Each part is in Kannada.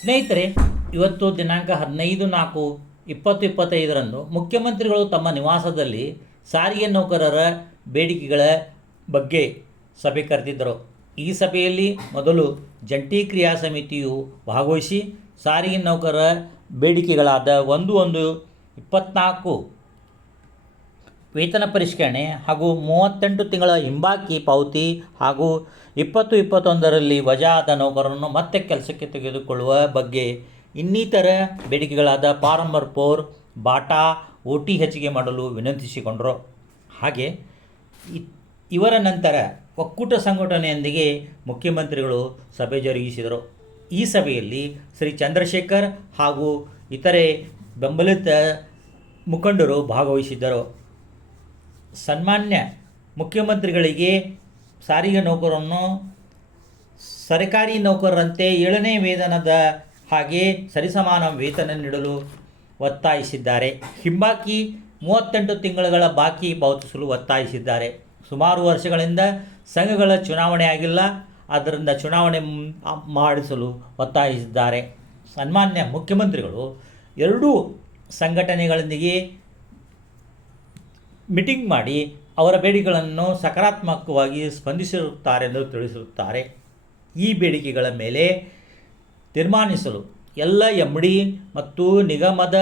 ಸ್ನೇಹಿತರೆ, ಇವತ್ತು ದಿನಾಂಕ ಹದಿನೈದು ನಾಲ್ಕು ಇಪ್ಪತ್ತು ಇಪ್ಪತ್ತೈದರಂದು ಮುಖ್ಯಮಂತ್ರಿಗಳು ತಮ್ಮ ನಿವಾಸದಲ್ಲಿ ಸಾರಿಗೆ ನೌಕರರ ಬೇಡಿಕೆಗಳ ಬಗ್ಗೆ ಸಭೆ ಕರೆದಿದ್ದರು. ಈ ಸಭೆಯಲ್ಲಿ ಮೊದಲು ಜಂಟಿ ಕ್ರಿಯಾ ಸಮಿತಿಯು ಭಾಗವಹಿಸಿ ಸಾರಿಗೆ ನೌಕರರ ಬೇಡಿಕೆಗಳಾದ ಒಂದು ಒಂದು ಇಪ್ಪತ್ನಾಲ್ಕು ವೇತನ ಪರಿಷ್ಕರಣೆ ಹಾಗೂ ಮೂವತ್ತೆಂಟು ತಿಂಗಳ ಹಿಂಬಾಕಿ ಪಾವತಿ ಹಾಗೂ ಇಪ್ಪತ್ತು ಇಪ್ಪತ್ತೊಂದರಲ್ಲಿ ವಜಾ ಆದ ನೌಕರರನ್ನು ಮತ್ತೆ ಕೆಲಸಕ್ಕೆ ತೆಗೆದುಕೊಳ್ಳುವ ಬಗ್ಗೆ ಇನ್ನಿತರ ಬೇಡಿಕೆಗಳಾದ ಪಾರಂಬರ್ ಪೋರ್, ಬಾಟಾ ಒ ಟಿ ಹೆಚ್ಚಿಗೆ ಮಾಡಲು ವಿನಂತಿಸಿಕೊಂಡರು. ಹಾಗೆ ಇವರ ನಂತರ ಒಕ್ಕೂಟ ಸಂಘಟನೆಯೊಂದಿಗೆ ಮುಖ್ಯಮಂತ್ರಿಗಳು ಸಭೆ ಜರುಗಿಸಿದರು. ಈ ಸಭೆಯಲ್ಲಿ ಶ್ರೀ ಚಂದ್ರಶೇಖರ್ ಹಾಗೂ ಇತರೆ ಬೆಂಬಲಿತ ಮುಖಂಡರು ಭಾಗವಹಿಸಿದ್ದರು. ಸನ್ಮಾನ್ಯ ಮುಖ್ಯಮಂತ್ರಿಗಳಿಗೆ ಸಾರಿಗೆ ನೌಕರನ್ನು ಸರ್ಕಾರಿ ನೌಕರರಂತೆ ಏಳನೇ ವೇತನದ ಹಾಗೆ ಸರಿಸಮಾನ ವೇತನ ನೀಡಲು ಒತ್ತಾಯಿಸಿದ್ದಾರೆ. ಹಿಂಬಾಕಿ ಮೂವತ್ತೆಂಟು ತಿಂಗಳುಗಳ ಬಾಕಿ ಪಾವತಿಸಲು ಒತ್ತಾಯಿಸಿದ್ದಾರೆ. ಸುಮಾರು ವರ್ಷಗಳಿಂದ ಸಂಘಗಳ ಚುನಾವಣೆ ಆಗಿಲ್ಲ, ಆದ್ದರಿಂದ ಚುನಾವಣೆ ಮಾಡಿಸಲು ಒತ್ತಾಯಿಸಿದ್ದಾರೆ. ಸನ್ಮಾನ್ಯ ಮುಖ್ಯಮಂತ್ರಿಗಳು ಎರಡೂ ಸಂಘಟನೆಗಳೊಂದಿಗೆ ಮೀಟಿಂಗ್ ಮಾಡಿ ಅವರ ಬೇಡಿಕೆಗಳನ್ನು ಸಕಾರಾತ್ಮಕವಾಗಿ ಸ್ಪಂದಿಸಿರುತ್ತಾರೆಂದು ತಿಳಿಸಿರುತ್ತಾರೆ ಈ ಬೇಡಿಕೆಗಳ ಮೇಲೆ ತೀರ್ಮಾನಿಸಲು ಎಲ್ಲ ಎಂ ಡಿ ಮತ್ತು ನಿಗಮದ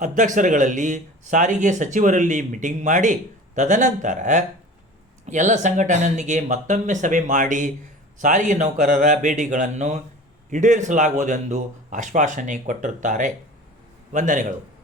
ಅಧ್ಯಕ್ಷರುಗಳಲ್ಲಿ ಸಾರಿಗೆ ಸಚಿವರಲ್ಲಿ ಮೀಟಿಂಗ್ ಮಾಡಿ, ತದನಂತರ ಎಲ್ಲ ಸಂಘಟನೆಗೆ ಮತ್ತೊಮ್ಮೆ ಸಭೆ ಮಾಡಿ ಸಾರಿಗೆ ನೌಕರರ ಬೇಡಿಕೆಗಳನ್ನು ಈಡೇರಿಸಲಾಗುವುದೆಂದು ಆಶ್ವಾಸನೆ ಕೊಟ್ಟಿರುತ್ತಾರೆ. ವಂದನೆಗಳು.